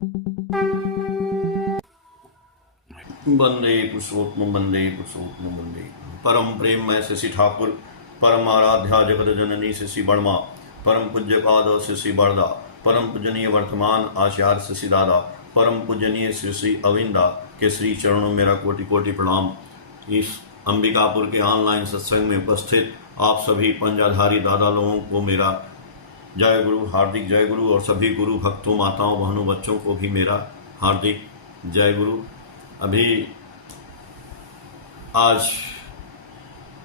वंदे पुरुषोत्तम वंदे परम प्रेम में शशि ठाकुर, परम आराध्या जगत जननी शशि बर्मा, परम पूज्य पाद शशि बरदा, परम पूजनीय वर्तमान आचार्य शशि दादा, परम पूजनीय श्री अविंदा के श्री चरणों मेरा कोटि कोटि प्रणाम। इस अंबिकापुर के ऑनलाइन सत्संग में उपस्थित आप सभी पंजाधारी दादा लोगों को मेरा जय गुरु, हार्दिक जय गुरु, और सभी गुरु भक्तों, माताओं, बहनों, बच्चों को भी मेरा हार्दिक जय गुरु। अभी आज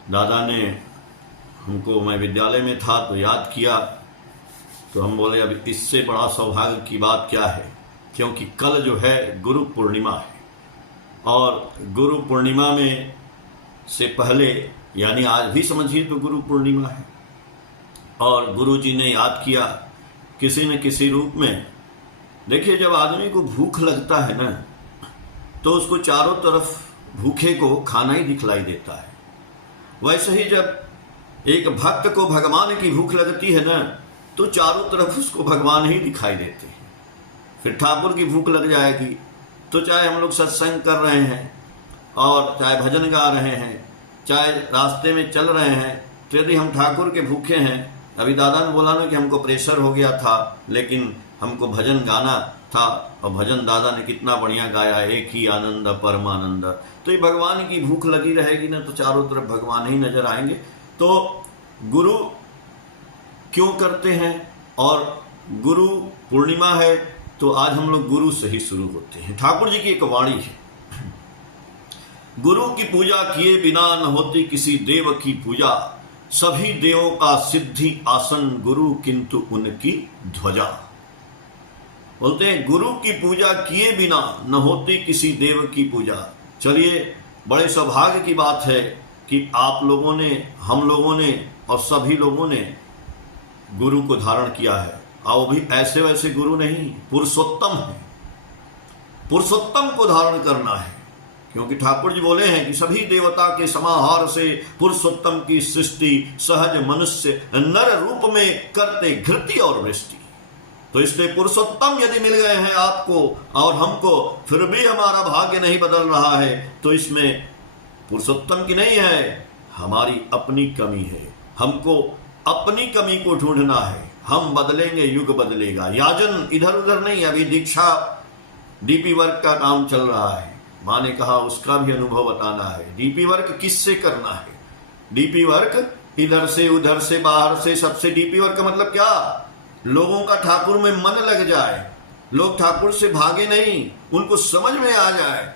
दादा ने हमको, मैं विद्यालय में था तो याद किया, तो हम बोले अब इससे बड़ा सौभाग्य की बात क्या है, क्योंकि कल जो है गुरु पूर्णिमा है, और गुरु पूर्णिमा में से पहले यानी आज भी समझिए तो गुरु पूर्णिमा है, और गुरु जी ने याद किया किसी न किसी रूप में। देखिए, जब आदमी को भूख लगता है ना, तो उसको चारों तरफ भूखे को खाना ही दिखलाई देता है। वैसे ही जब एक भक्त को भगवान की भूख लगती है ना, तो चारों तरफ उसको भगवान ही दिखाई देते हैं। फिर ठाकुर की भूख लग जाएगी तो चाहे हम लोग सत्संग कर रहे हैं, और चाहे भजन गा रहे हैं, चाहे रास्ते में चल रहे हैं, तो यदि हम ठाकुर के भूखे हैं, अभी दादा ने बोला ना कि हमको प्रेशर हो गया था, लेकिन हमको भजन गाना था, और भजन दादा ने कितना बढ़िया गाया, एक ही आनंद परमानंद। तो ये भगवान की भूख लगी रहेगी ना, तो चारों तरफ भगवान ही नजर आएंगे। तो गुरु क्यों करते हैं, और गुरु पूर्णिमा है, तो आज हम लोग गुरु से ही शुरू होते हैं। ठाकुर जी की एक वाणी है, गुरु की पूजा किए बिना न होती किसी देव की पूजा, सभी देवों का सिद्धि आसन गुरु किंतु उनकी ध्वजा। बोलते हैं गुरु की पूजा किए बिना न होती किसी देव की पूजा। चलिए, बड़े सौभाग्य की बात है कि आप लोगों ने, हम लोगों ने और सभी लोगों ने गुरु को धारण किया है, और वो भी ऐसे वैसे गुरु नहीं, पुरुषोत्तम है। पुरुषोत्तम को धारण करना है, क्योंकि ठाकुर जी बोले हैं कि सभी देवता के समाहार से पुरुषोत्तम की सृष्टि, सहज मनुष्य नर रूप में करते घृति और वृष्टि। तो इसलिए पुरुषोत्तम यदि मिल गए हैं आपको और हमको, फिर भी हमारा भाग्य नहीं बदल रहा है, तो इसमें पुरुषोत्तम की नहीं है, हमारी अपनी कमी है। हमको अपनी कमी को ढूंढना है। हम बदलेंगे, युग बदलेगा। याजन इधर उधर नहीं। अभी दीक्षा डीपी वर्क का काम चल रहा है, माँ ने कहा उसका भी अनुभव बताना है। डीपी वर्क किससे करना है? डीपी वर्क इधर से उधर से बाहर से सबसे। डीपी वर्क का मतलब क्या? लोगों का ठाकुर में मन लग जाए, लोग ठाकुर से भागे नहीं, उनको समझ में आ जाए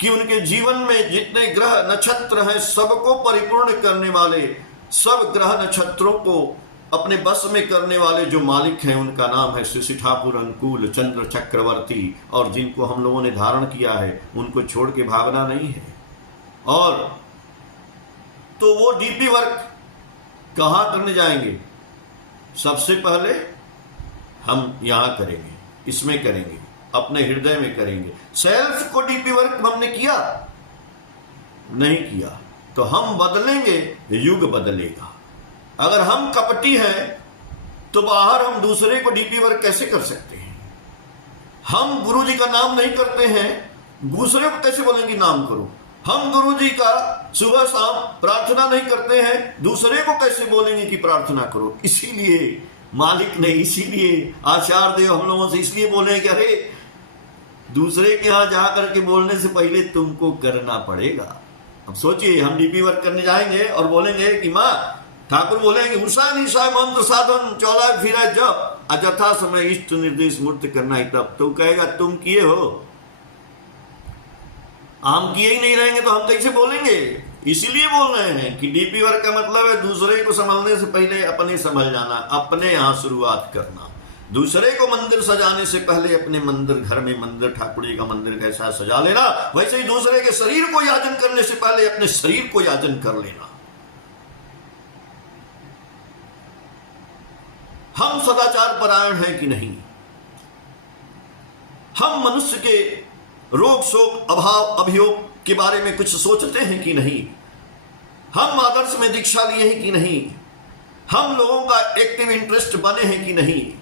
कि उनके जीवन में जितने ग्रह नक्षत्र हैं सबको परिपूर्ण करने वाले, सब ग्रह नक्षत्रों को अपने बस में करने वाले जो मालिक हैं, उनका नाम है श्री ठाकुर अनुकूल चंद्र चक्रवर्ती। और जिनको हम लोगों ने धारण किया है, उनको छोड़ के भागना नहीं है। और तो वो डीपी वर्क कहाँ करने जाएंगे? सबसे पहले हम यहाँ करेंगे, इसमें करेंगे, अपने हृदय में करेंगे। सेल्फ को डीपी वर्क हमने किया नहीं किया, तो हम बदलेंगे, युग बदलेगा। अगर हम कपटी हैं तो बाहर हम दूसरे को डीपी वर्क कैसे कर सकते हैं? हम गुरु जी का नाम नहीं करते हैं, दूसरे को कैसे बोलेंगे नाम करो? हम गुरु जी का सुबह शाम प्रार्थना नहीं करते हैं, दूसरे को कैसे बोलेंगे कि प्रार्थना करो? इसीलिए मालिक ने, इसीलिए आचार्य देव हम लोगों से इसलिए बोले कि अरे दूसरे के यहां जा करके बोलने से पहले तुमको करना पड़ेगा। अब सोचिए, हम डीपी वर्क करने जाएंगे और बोलेंगे कि माँ, ठाकुर बोलेंगे उषा निशा मंत्र साधन चौला फिरा जब अजथा समय इष्ट निर्देश मूर्त करना ही तब। तो कहेगा तुम किए हो, हम किए ही नहीं रहेंगे तो हम कैसे बोलेंगे? इसीलिए बोल रहे हैं कि डीपी वर्क का मतलब है दूसरे को संभलने से पहले अपने संभल जाना, अपने यहां शुरुआत करना। दूसरे को मंदिर सजाने से पहले अपने मंदिर, घर में मंदिर, ठाकुर जी का मंदिर कैसा सजा लेना, वैसे ही दूसरे के शरीर को याचन करने से पहले अपने शरीर को याचन कर लेना। हम सदाचार परायण हैं कि नहीं? हम मनुष्य के रोग शोक अभाव अभियोग के बारे में कुछ सोचते हैं कि नहीं? हम आदर्श में दीक्षा लिए हैं कि नहीं? हम लोगों का एक्टिव इंटरेस्ट बने हैं कि नहीं?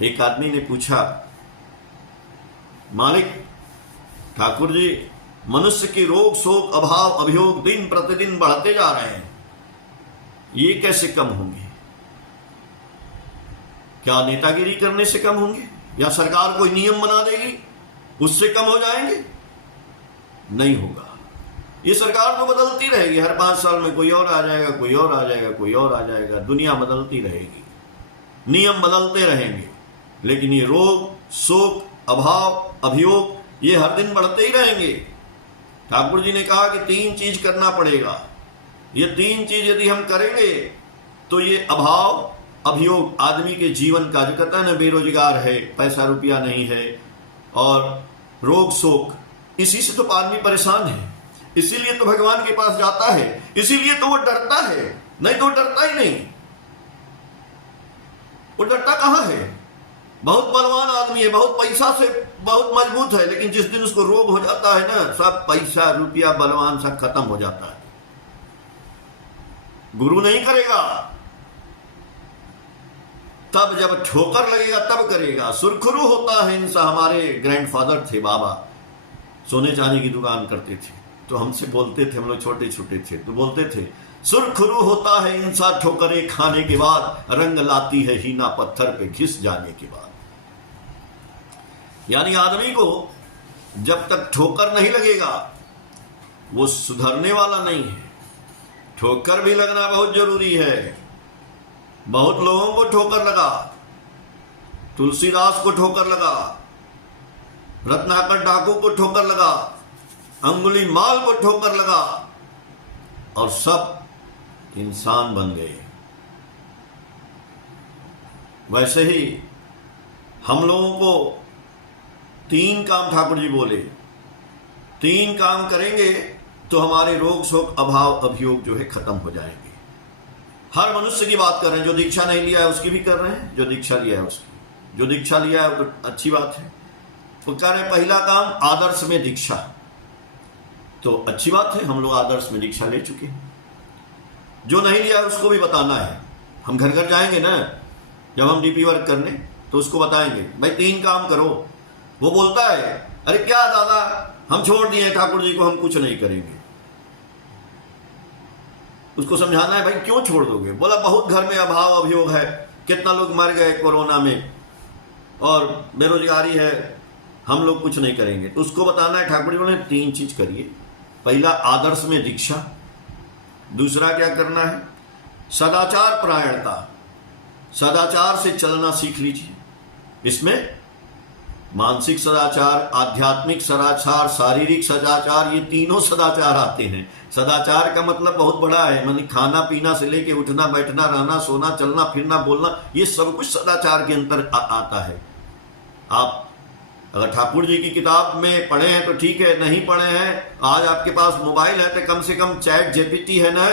एक आदमी ने पूछा मालिक ठाकुर जी, मनुष्य के रोग शोक अभाव अभियोग दिन प्रतिदिन बढ़ते जा रहे हैं, ये कैसे कम होंगे? क्या नेतागिरी करने से कम होंगे, या सरकार कोई नियम बना देगी उससे कम हो जाएंगे? नहीं होगा। ये सरकार तो बदलती रहेगी, हर 5 साल में कोई और आ जाएगा, कोई और आ जाएगा, कोई और आ जाएगा, दुनिया बदलती रहेगी, नियम बदलते रहेंगे, लेकिन ये रोग शोक अभाव अभियोग ये हर दिन बढ़ते ही रहेंगे। ठाकुर जी ने कहा कि 3 चीज करना पड़ेगा। ये 3 चीज यदि हम करेंगे तो ये अभाव अभियोग आदमी के जीवन का, जो कहता है ना बेरोजगार है, पैसा रुपया नहीं है, और रोग शोक, इसी से तो आदमी परेशान है। इसीलिए तो भगवान के पास जाता है, इसीलिए तो वो डरता है, नहीं तो डरता ही नहीं। वो डरता कहां है? बहुत बलवान आदमी है, बहुत पैसा से बहुत मजबूत है, लेकिन जिस दिन उसको रोग हो जाता है ना, सब पैसा रुपया बलवान सब खत्म हो जाता है। गुरु नहीं करेगा, तब जब ठोकर लगेगा तब करेगा। सुरखुरु होता है इंसान। हमारे ग्रैंडफादर थे बाबा, सोने चांदी की दुकान करते थे, तो हमसे बोलते थे, हम लोग छोटे छोटे थे तो बोलते थे, सुरखुरु होता है इंसान ठोकरें खाने के बाद, रंग लाती है हीना पत्थर पे घिस जाने के बाद। यानी आदमी को जब तक ठोकर नहीं लगेगा वो सुधरने वाला नहीं है। ठोकर भी लगना बहुत जरूरी है। बहुत लोगों को ठोकर लगा, तुलसीदास को ठोकर लगा, रत्नाकर डाकू को ठोकर लगा, अंगुली माल को ठोकर लगा, और सब इंसान बन गए। वैसे ही हम लोगों को 3 काम ठाकुर जी बोले, 3 काम करेंगे तो हमारे रोग शोक अभाव अभियोग जो है खत्म हो जाएंगे। हर मनुष्य की बात कर रहे हैं, जो दीक्षा नहीं लिया है उसकी भी कर रहे हैं, जो दीक्षा लिया है उसकी। जो दीक्षा लिया है वो तो अच्छी बात है। वो कह रहे हैं पहला काम आदर्श में दीक्षा, तो अच्छी बात है, हम लोग आदर्श में दीक्षा ले चुके हैं। जो नहीं लिया है उसको भी बताना है। हम घर घर जाएंगे ना, जब हम डीपी वर्क करने, तो उसको बताएंगे भाई 3 काम करो। वो बोलता है अरे क्या दादा, हम छोड़ दिए ठाकुर जी को, हम कुछ नहीं करेंगे। उसको समझाना है भाई क्यों छोड़ दोगे? बोला बहुत घर में अभाव अभियोग है, कितना लोग मर गए कोरोना में, और बेरोजगारी है, हम लोग कुछ नहीं करेंगे। तो उसको बताना है ठाकुर जी बोले 3 चीज करिए। पहला आदर्श में दीक्षा, दूसरा क्या करना है सदाचार परायणता, सदाचार से चलना सीख लीजिए। इसमें मानसिक सदाचार, आध्यात्मिक सदाचार, शारीरिक सदाचार, ये तीनों सदाचार आते हैं। सदाचार का मतलब बहुत बड़ा है, मानी खाना पीना से लेके उठना बैठना रहना सोना चलना फिरना बोलना, ये सब कुछ सदाचार के अंतर आता है। आप अगर ठाकुर जी की किताब में पढ़े हैं तो ठीक है, नहीं पढ़े हैं, आज आपके पास मोबाइल है तो कम से कम चैट जेपीटी है ना,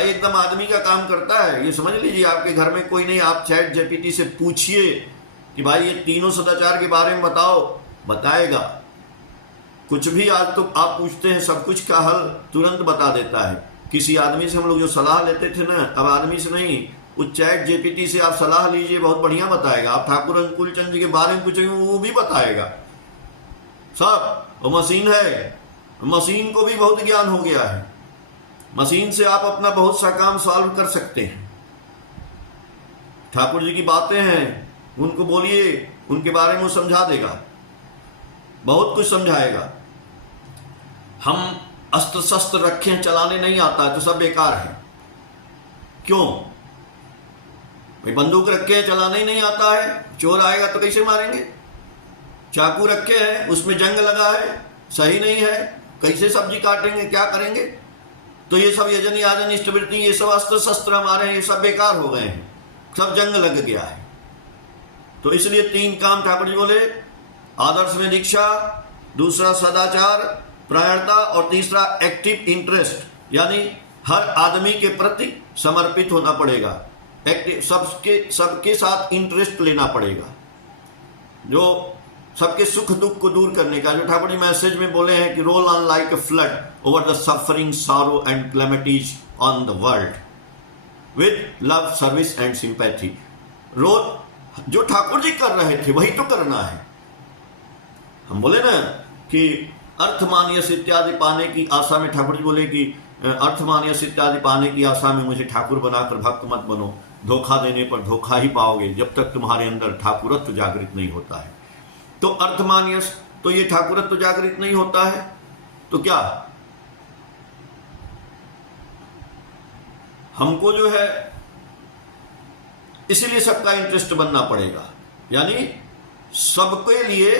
एकदम आदमी का काम करता है। ये समझ लीजिए आपके घर में कोई नहीं, आप चैट जेपीटी से पूछिए कि भाई ये तीनों सदाचार के बारे में बताओ, बताएगा। कुछ भी आज तो आप पूछते हैं, सब कुछ का हल तुरंत बता देता है। किसी आदमी से हम लोग जो सलाह लेते थे ना, अब आदमी से नहीं, उस चैट जेपीटी से आप सलाह लीजिए, बहुत बढ़िया बताएगा। आप ठाकुर अंकुल चंद जी के बारे में पूछेंगे वो भी बताएगा सब। वो मशीन है, मशीन को भी बहुत ज्ञान हो गया है, मशीन से आप अपना बहुत सा काम सॉल्व कर सकते हैं। ठाकुर जी की बातें हैं, उनको बोलिए, उनके बारे में वो समझा देगा, बहुत कुछ समझाएगा। हम अस्त्र शस्त्र रखें, चलाने नहीं आता है तो सब बेकार है। क्यों भाई? बंदूक रखे हैं, चलाने ही नहीं आता है, चोर आएगा तो कैसे मारेंगे? चाकू रखे हैं, उसमें जंग लगा है, सही नहीं है, कैसे सब्जी काटेंगे, क्या करेंगे? तो ये सब यजनी आजन इष्टवृत्ति, ये सब अस्त्र शस्त्र हमारे, ये सब बेकार हो गए हैं, सब जंग लग गया है। तो इसलिए 3 काम ठाकुर जी बोले, आदर्श में दीक्षा, दूसरा सदाचार प्रायणता, और तीसरा एक्टिव इंटरेस्ट, यानी हर आदमी के प्रति समर्पित होना पड़ेगा। एक्टिव, सबके साथ इंटरेस्ट लेना पड़ेगा, जो सबके सुख दुख को दूर करने का, जो ठाकुर जी मैसेज में बोले हैं कि roll on like a flood over the suffering sorrow and calamities on the world with love service and sympathy. Roll जो ठाकुर जी कर रहे थे वही तो करना है। हम बोले ना कि अर्थमान्यस इत्यादि पाने की आशा में, ठाकुर जी बोले कि अर्थमान्यस इत्यादि पाने की आशा में मुझे ठाकुर बनाकर भक्त मत बनो, धोखा देने पर धोखा ही पाओगे जब तक तुम्हारे अंदर ठाकुरत्व जागृत नहीं होता है। तो अर्थमान्यस, तो ये ठाकुरत्व जागृत नहीं होता है तो क्या हमको जो है इसीलिए सबका इंटरेस्ट बनना पड़ेगा, यानी सबके लिए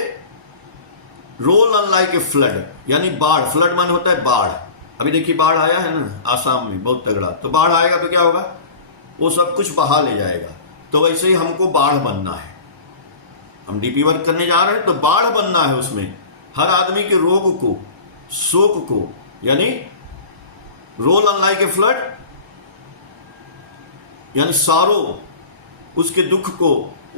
role on like a flood, यानी बाढ़, फ्लड मान होता है बाढ़। अभी देखिए बाढ़ आया है ना आसाम में बहुत तगड़ा, तो बाढ़ आएगा तो क्या होगा, वो सब कुछ बहा ले जाएगा। तो वैसे ही हमको बाढ़ बनना है, हम डीपी वर्क करने जा रहे हैं तो बाढ़ बनना है, उसमें हर आदमी के रोग को, शोक को, यानी role on like a flood, यानी सारो, उसके दुख को,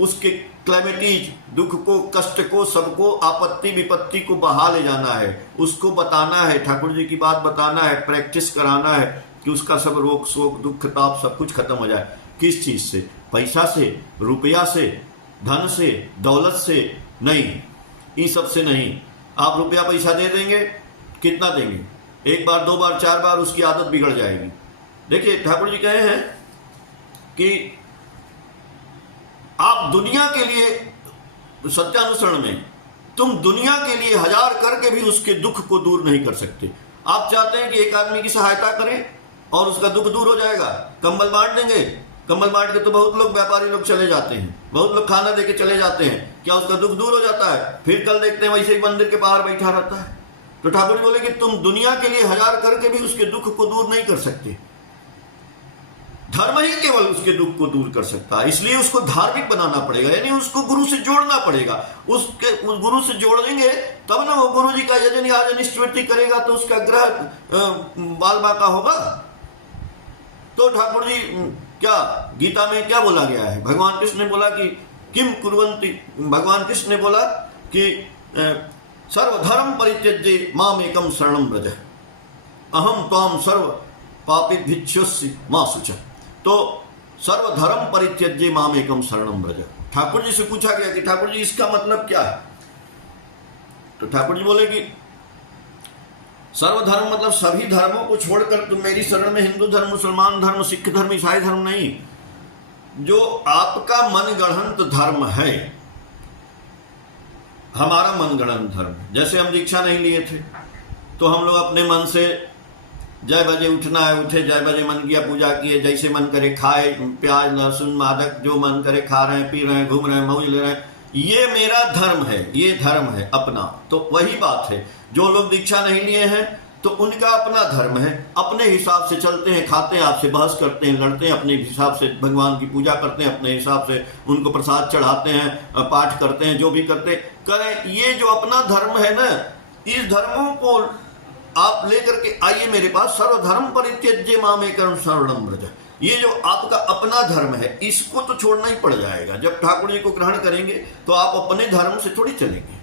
उसके क्लैमिटीज, दुख को, कष्ट को, सबको, आपत्ति विपत्ति को बहा ले जाना है, उसको बताना है, ठाकुर जी की बात बताना है, प्रैक्टिस कराना है कि उसका सब रोग शोक दुख ताप सब कुछ खत्म हो जाए। किस चीज से? पैसा से, रुपया से, धन से, दौलत से नहीं, इन सब से नहीं। आप रुपया पैसा दे देंगे, कितना देंगे, एक बार दो बार चार बार उसकी आदत बिगड़ जाएगी। देखिए ठाकुर जी कहे हैं कि आप दुनिया के लिए सत्यानुसरण में तुम दुनिया के लिए 1000 करके भी उसके दुख को दूर नहीं कर सकते। आप चाहते हैं कि एक आदमी की सहायता करें और उसका दुख दूर हो जाएगा, कंबल बांट देंगे, कंबल बांट के तो बहुत लोग व्यापारी लोग चले जाते हैं, बहुत लोग खाना देके चले जाते हैं, क्या उसका दुख दूर हो जाता है? फिर कल देखते हैं वैसे ही मंदिर के बाहर बैठा रहता है। तो ठाकुर जी बोले कि तुम दुनिया के लिए 1000 करके भी उसके दुख को दूर नहीं कर सकते, धर्म ही केवल उसके दुख को दूर कर सकता है। इसलिए उसको धार्मिक बनाना पड़ेगा, यानी उसको गुरु से जोड़ना पड़ेगा। उस गुरु से जोड़ेंगे तब ना वो गुरु जी का यजन याजन स्मृति करेगा तो उसका ग्रह बाल बाका होगा। तो ठाकुर जी क्या गीता में क्या बोला गया है? भगवान कृष्ण ने बोला कि किम कुर्वन्ति, भगवान कृष्ण ने बोला कि सर्वधर्म परित्यज्य माम एकम शरणम व्रज अहम त्वाम सर्व पापेभ्यच्युष्य मा शुचः। तो सर्वधर्म परित्यज्य माम एकम शरणम व्रज। ठाकुर जी से पूछा गया कि ठाकुर जी इसका मतलब क्या है? तो ठाकुर जी बोले कि सर्वधर्म मतलब सभी धर्मों को छोड़कर तुम मेरी शरण में, हिंदू धर्म, मुसलमान धर्म, सिख धर्म, ईसाई धर्म नहीं, जो आपका मनगढ़ंत धर्म है, हमारा मनगढ़ंत धर्म। जैसे हम दीक्षा नहीं लिए थे तो हम लोग अपने मन से जय बजे उठना है उठे, जय बजे मन किया पूजा किए, जैसे मन करे खाए, प्याज लहसुन मादक जो मन करे खा रहे हैं, पी रहे हैं, घूम रहे हैं, मौज ले रहे हैं, ये मेरा धर्म है, ये धर्म है अपना। तो वही बात है, जो लोग दीक्षा नहीं लिए हैं तो उनका अपना धर्म है, अपने हिसाब से चलते हैं, खाते हैं, आपसे बहस करते हैं, लड़ते हैं, अपने हिसाब से भगवान की पूजा करते हैं, अपने हिसाब से उनको प्रसाद चढ़ाते हैं, पाठ करते हैं, जो भी करते करें। ये जो अपना धर्म है ना, इस धर्मों को आप लेकर के आइए मेरे पास। सर्वधर्म परित्यज्य माम एकम शरणम व्रज, ये जो आपका अपना धर्म है इसको तो छोड़ना ही पड़ जाएगा। जब ठाकुर जी को ग्रहण करेंगे तो आप अपने धर्म से थोड़ी चलेंगे।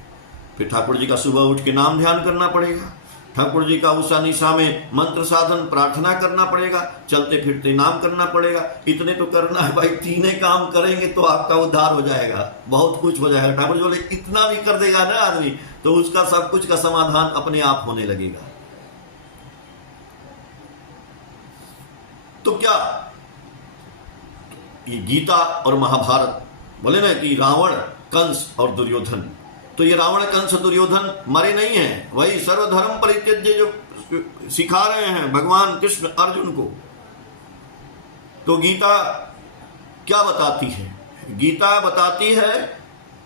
फिर ठाकुर जी का सुबह उठ के नाम ध्यान करना पड़ेगा, ठाकुर जी का उषा निशा में मंत्र साधन प्रार्थना करना पड़ेगा, चलते फिरते नाम करना पड़ेगा। इतने तो करना है भाई, तीने काम करेंगे तो आपका उद्धार हो जाएगा, बहुत कुछ हो जाएगा। ठाकुर जी बोले इतना भी कर देगा ना आदमी तो उसका सब कुछ का समाधान अपने आप होने लगेगा। तो क्या ये गीता और महाभारत बोले ना कि रावण, कंस और दुर्योधन, तो ये रावण कंस दुर्योधन मरे नहीं हैं, वही सर्वधर्म परित्यज्य जो सिखा रहे हैं भगवान कृष्ण अर्जुन को। तो गीता क्या बताती है? गीता बताती है,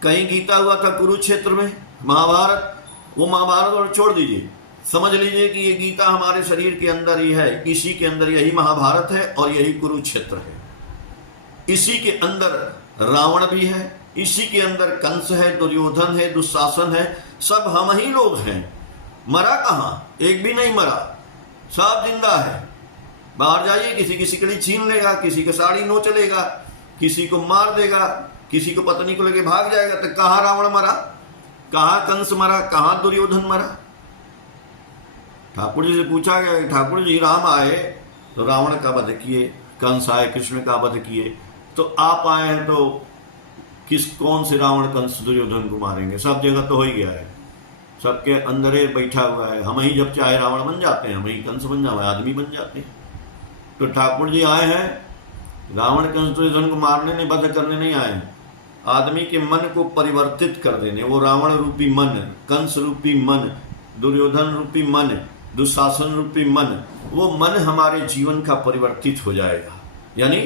कहीं गीता हुआ था कुरुक्षेत्र में, महाभारत, वो महाभारत और छोड़ दीजिए, समझ लीजिए कि ये गीता हमारे शरीर के अंदर ही है, इसी के अंदर यही महाभारत है और यही कुरुक्षेत्र है। इसी के अंदर रावण भी है, इसी के अंदर कंस है, दुर्योधन है, दुशासन है, सब हम ही लोग हैं। मरा कहाँ? एक भी नहीं मरा, सब जिंदा है। बाहर जाइए, किसी की सिकड़ी छीन लेगा, किसी की साड़ी नोच लेगा, किसी को मार देगा, किसी को पत्नी को लेके भाग जाएगा। तो कहाँ रावण मरा, कहाँ कंस मरा, कहाँ दुर्योधन मरा? ठाकुर जी से पूछा गया, ठाकुर जी राम आए तो रावण का वध किए, कंस आए कृष्ण का वध किए, तो आप आए हैं तो कौन से रावण कंस दुर्योधन को मारेंगे? सब जगह तो हो ही गया है। सबके अंदर ही बैठा हुआ है। हम ही जब चाहे रावण बन जाते हैं, हम ही कंस बन जाते हैं, आदमी बन जाते हैं। तो ठाकुर जी आए हैं रावण कंस दुर्योधन को मारने नहीं, वध करने नहीं आए हैं, आदमी के मन को परिवर्तित कर देने। वो रावण रूपी मन, कंस रूपी मन, दुर्योधन रूपी मन, दुशासन रूपी मन, वो मन हमारे जीवन का परिवर्तित हो जाएगा। यानी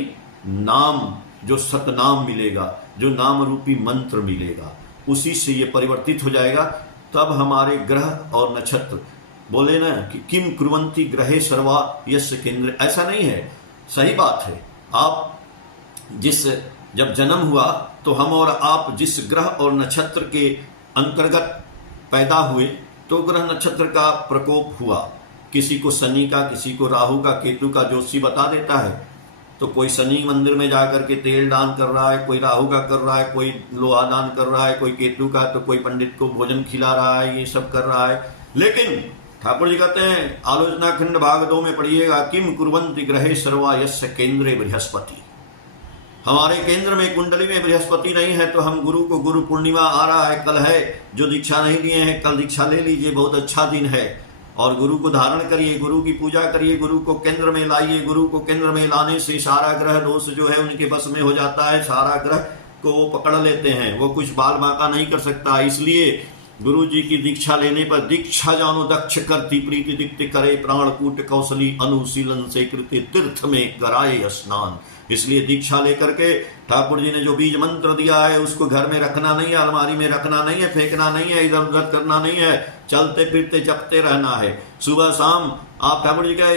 नाम, जो सतनाम मिलेगा, जो नाम रूपी मंत्र मिलेगा, उसी से ये परिवर्तित हो जाएगा। तब हमारे ग्रह और नक्षत्र, बोले ना कि किम कुर्वन्ति ग्रहे सर्वा यस्य केंद्र, ऐसा नहीं है, सही बात है। आप जब जन्म हुआ तो हम और आप जिस ग्रह और नक्षत्र के अंतर्गत पैदा हुए, तो ग्रह नक्षत्र का प्रकोप हुआ। किसी को शनि का, किसी को राहु का, केतु का, ज्योतिषी बता देता है। तो कोई शनि मंदिर में जाकर के तेल दान कर रहा है, कोई राहु का कर रहा है, कोई लोहा दान कर रहा है, कोई केतु का, तो कोई पंडित को भोजन खिला रहा है, ये सब कर रहा है। लेकिन ठाकुर जी कहते हैं, आलोचना खंड भाग 2 में पढ़िएगा, किम कुर्वन्ति ग्रहे सर्वा यस्य केंद्रे बृहस्पति। हमारे केंद्र में, कुंडली में बृहस्पति नहीं है, तो हम गुरु को, गुरु पूर्णिमा आ रहा है, कल है, जो दीक्षा नहीं लिए हैं कल दीक्षा ले लीजिए, बहुत अच्छा दिन है। और गुरु को धारण करिए, गुरु की पूजा करिए, गुरु को केंद्र में लाइए। गुरु को केंद्र में लाने से सारा ग्रह दोष जो है उनके बस में हो जाता है, सारा ग्रह को वो पकड़ लेते हैं, वो कुछ बाल बांका नहीं कर सकता। इसलिए गुरु जी की दीक्षा लेने पर, दीक्षा जानो दक्ष करती प्रीति दीप्ति करे, प्राणकूट कौशली अनुशीलन से कृति तीर्थ में कराए स्नान। इसलिए दीक्षा लेकर के ठाकुर जी ने जो बीज मंत्र दिया है उसको घर में रखना नहीं है, अलमारी में रखना नहीं है, फेंकना नहीं है, इधर उधर करना नहीं है, चलते फिरते जपते रहना है। सुबह शाम आप ठाकुर जी का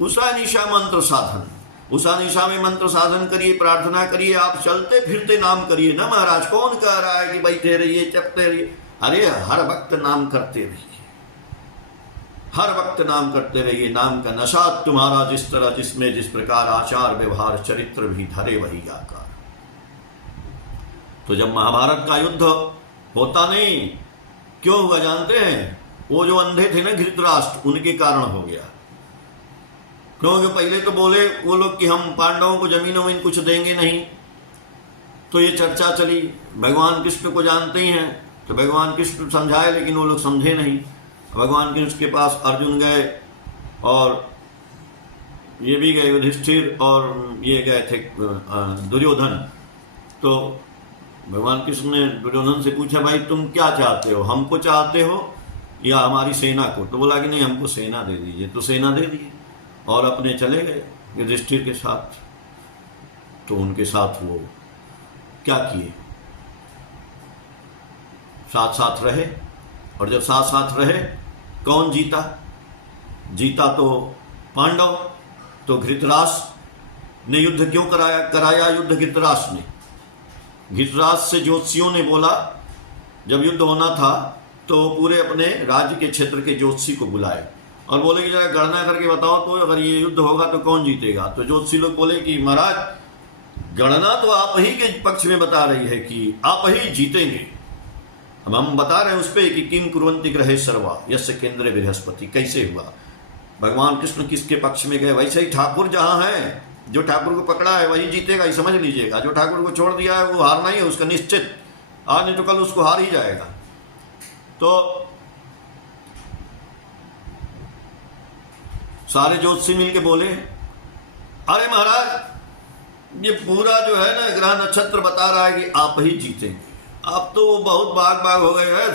उषा निशा मंत्र साधन, उषा निशा में मंत्र साधन करिए, प्रार्थना करिए, आप चलते फिरते नाम करिए ना। महाराज कौन कह रहा है कि बैठे रहिए जपते रहिए? अरे हर वक्त नाम करते रहिए, हर वक्त नाम करते रहिए। नाम का नशा तुम्हारा जिस तरह, जिसमें जिस प्रकार आचार व्यवहार चरित्र भी धरे वही आकार। तो जब महाभारत का युद्ध होता नहीं, क्यों हुआ जानते हैं? वो जो अंधे थे ना धृतराष्ट्र, उनके कारण हो गया। क्योंकि पहले तो बोले वो लोग कि हम पांडवों को जमीनों में कुछ देंगे नहीं, तो ये चर्चा चली। भगवान कृष्ण को जानते ही हैं, तो भगवान कृष्ण समझाए, लेकिन वो लोग समझे नहीं। भगवान कृष्ण के पास अर्जुन गए और ये भी गए, युधिष्ठिर और ये गए थे दुर्योधन। तो भगवान कृष्ण ने दुर्योधन से पूछा, भाई तुम क्या चाहते हो, हमको चाहते हो या हमारी सेना को? तो बोला कि नहीं, हमको सेना दे दीजिए। तो सेना दे दिए और अपने चले गए युधिष्ठिर के साथ। तो उनके साथ वो क्या किए, साथ साथ रहे। और जब साथ साथ रहे, कौन जीता? जीता तो पांडव। तो धृतराष्ट्र ने युद्ध क्यों कराया युद्ध धृतराष्ट्र ने। धृतराष्ट्र से ज्योतिषियों ने बोला, जब युद्ध होना था तो पूरे अपने राज्य के क्षेत्र के ज्योतिषी को बुलाए और बोले कि जरा गणना करके बताओ, तो अगर ये युद्ध होगा तो कौन जीतेगा। तो ज्योतिषी लोग बोले कि महाराज गणना तो आप ही के पक्ष में बता रही है कि आप ही जीतेंगे। अब हम बता रहे हैं उस पर कि किम कुर्वन्ति ग्रहे सर्वा यस्य केंद्रे बृहस्पति। कैसे हुआ? भगवान कृष्ण किसके पक्ष में गए? वैसे ही ठाकुर जहां है, जो ठाकुर को पकड़ा है वही जीतेगा, ये समझ लीजिएगा। जो ठाकुर को छोड़ दिया है वो हारना ही है उसका निश्चित, आज नहीं तो कल उसको हार ही जाएगा। तो सारे ज्योतिषी मिलके बोले, अरे महाराज ये पूरा जो है ना ग्रह नक्षत्र बता रहा है कि आप ही जीतेंगे। अब तो बहुत भाग हो गए हैं,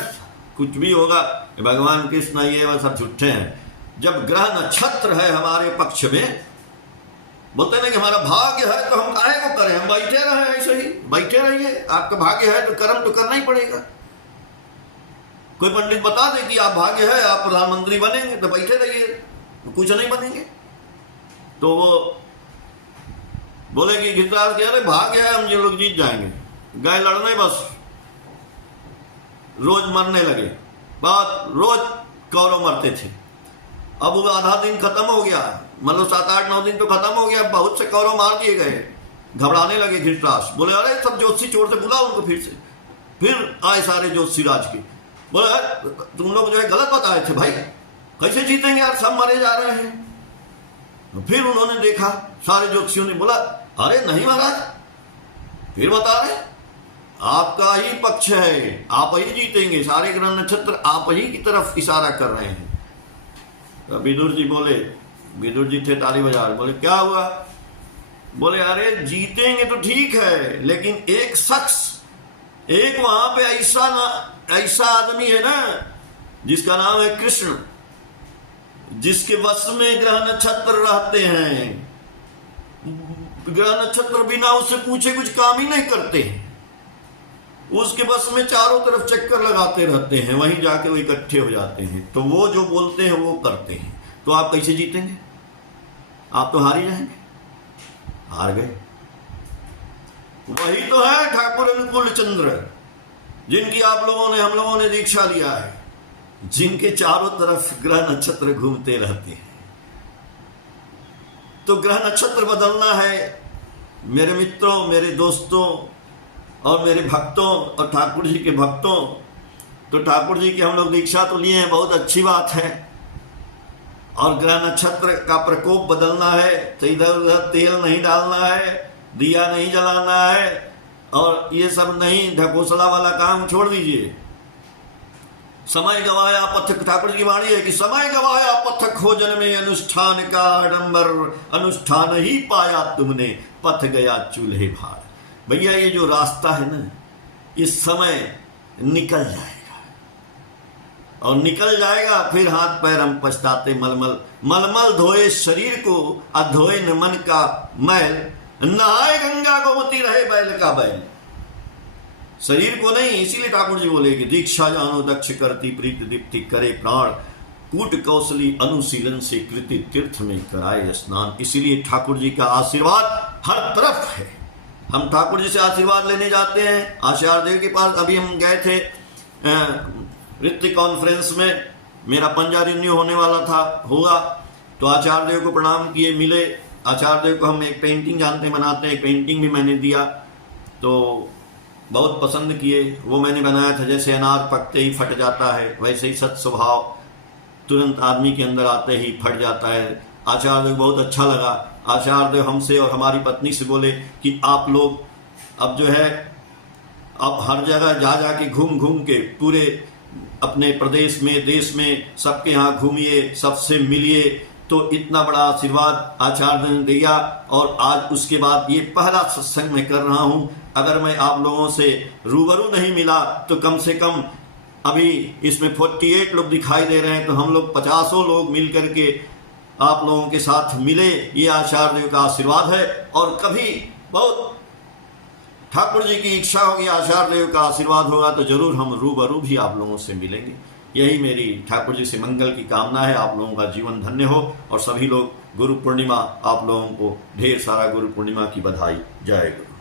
कुछ भी होगा। भगवान कृष्ण ये वह सब झूठे हैं। जब ग्रह नक्षत्र है हमारे पक्ष में, बोलते ना कि हमारा भाग्य है तो हम काहे को करें, हम बैठे रहे, ऐसे ही बैठे रहिए। आपका भाग्य है तो कर्म तो करना ही पड़ेगा। कोई पंडित बता दे कि आप भाग्य है, आप प्रधानमंत्री बनेंगे, तो बैठे रहिए, कुछ नहीं बनेंगे। तो वो बोले कि धृतराष्ट्र कह रहे भाग्य है, हम ये लोग जीत जाएंगे। गए लड़ने, बस रोज मरने लगे। बात रोज कौरव मरते थे। अब वो आधा दिन खत्म हो गया, मतलब 7-8-9 दिन तो खत्म हो गया, बहुत से कौरव मार दिए गए। घबराने लगे धृतराष्ट्र, बोले अरे सब ज्योतिषी छोड़ से बुला उनको फिर से। फिर आए सारे ज्योतिषी राज के, बोले तुम लोग जो है गलत बताए थे भाई, कैसे जीतेंगे यार, सब मरे जा रहे हैं। फिर उन्होंने देखा, सारे ज्योतिषियों ने बोला अरे नहीं महाराज, फिर बता रहे आपका ही पक्ष है, आप ही जीतेंगे, सारे ग्रह नक्षत्र आप ही की तरफ इशारा कर रहे हैं। तो विदुर जी बोले, विदुर जी थे ताली बजा रहे, बोले क्या हुआ? बोले अरे जीतेंगे तो ठीक है, लेकिन एक शख्स, एक वहां पे ऐसा आदमी है ना जिसका नाम है कृष्ण, जिसके वश में ग्रह नक्षत्र रहते हैं। ग्रह नक्षत्र बिना उससे पूछे कुछ काम ही नहीं करते हैं, उसके बस में चारों तरफ चक्कर लगाते रहते हैं, वहीं जाके वो इकट्ठे हो जाते हैं। तो वो जो बोलते हैं वो करते हैं। तो आप कैसे जीतेंगे? आप तो हार ही जाएंगे, हार गए। वही तो है ठाकुर अनुकूल चंद्र, जिनकी आप लोगों ने, हम लोगों ने दीक्षा लिया है, जिनके चारों तरफ ग्रह नक्षत्र घूमते रहते हैं। तो ग्रह नक्षत्र बदलना है मेरे मित्रों, मेरे दोस्तों और मेरे भक्तों और ठाकुर जी के भक्तों। तो ठाकुर जी की हम लोग दीक्षा तो लिए हैं, बहुत अच्छी बात है। और ग्रह नक्षत्र का प्रकोप बदलना है तो इधर उधर तेल नहीं डालना है, दिया नहीं जलाना है, और ये सब नहीं, ढकोसला वाला काम छोड़ दीजिए। समय गवाया पथ, ठाकुर जी की वाणी है कि समय गवाया पथ खोजन में, अनुष्ठान का आडंबर अनुष्ठान ही पाया तुमने, पथ गया चूल्हे भार। भैया ये जो रास्ता है ना, इस समय निकल जाएगा, और निकल जाएगा फिर हाथ पैर हम पछताते मलमल। मलमल धोए शरीर को, अधोए न मन का मैल, नहाए गंगा गोमती रहे बैल का बैल। शरीर को नहीं, इसीलिए ठाकुर जी बोले कि दीक्षा जानो दक्ष करती प्रीत दीप्ति करे प्राण, कूट कौशली अनुशीलन से कृति तीर्थ में कराए स्नान। इसीलिए ठाकुर जी का आशीर्वाद हर तरफ है। हम ठाकुर जी से आशीर्वाद लेने जाते हैं आचार्य देव के पास। अभी हम गए थे ऋतिक कॉन्फ्रेंस में, मेरा पंजा रिन्यू होने वाला था, हुआ, तो आचार्य देव को प्रणाम किए, मिले। आचार्य देव को हम एक पेंटिंग जानते बनाते हैं, एक पेंटिंग भी मैंने दिया, तो बहुत पसंद किए। वो मैंने बनाया था, जैसे अनार पकते ही फट जाता है, वैसे ही सत स्वभाव तुरंत आदमी के अंदर आते ही फट जाता है। आचार्य देव बहुत अच्छा लगा। आचार्य देव हमसे और हमारी पत्नी से बोले कि आप लोग अब जो है, अब हर जगह जा जाके घूम घूम के पूरे अपने प्रदेश में, देश में सबके यहाँ घूमिए, सबसे मिलिए। तो इतना बड़ा आशीर्वाद आचार्य ने दिया, और आज उसके बाद ये पहला सत्संग मैं कर रहा हूँ। अगर मैं आप लोगों से रूबरू नहीं मिला तो कम से कम, अभी इसमें 48 लोग दिखाई दे रहे हैं, तो हम लोग 50 लोग मिल करके आप लोगों के साथ मिले। ये आचार्य देव का आशीर्वाद है। और कभी बहुत ठाकुर जी की इच्छा होगी, आचार्य देव का आशीर्वाद होगा, तो जरूर हम रूबरू भी आप लोगों से मिलेंगे। यही मेरी ठाकुर जी से मंगल की कामना है। आप लोगों का जीवन धन्य हो, और सभी लोग गुरु पूर्णिमा, आप लोगों को ढेर सारा गुरु पूर्णिमा की बधाई। जय गुरु।